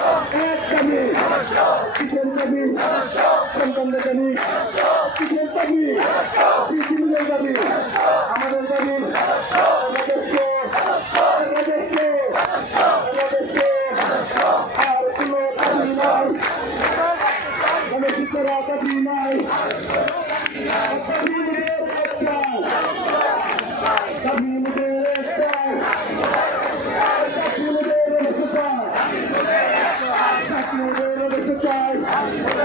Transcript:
এক দাবি কিসের দাবি সন্তানদের দাবি কিসের দাবি পৃথিবীর দাবি আমাদের দাবি আর কোনো দাবি নাই গণশিক্ষারা দাবি নাই Thank you.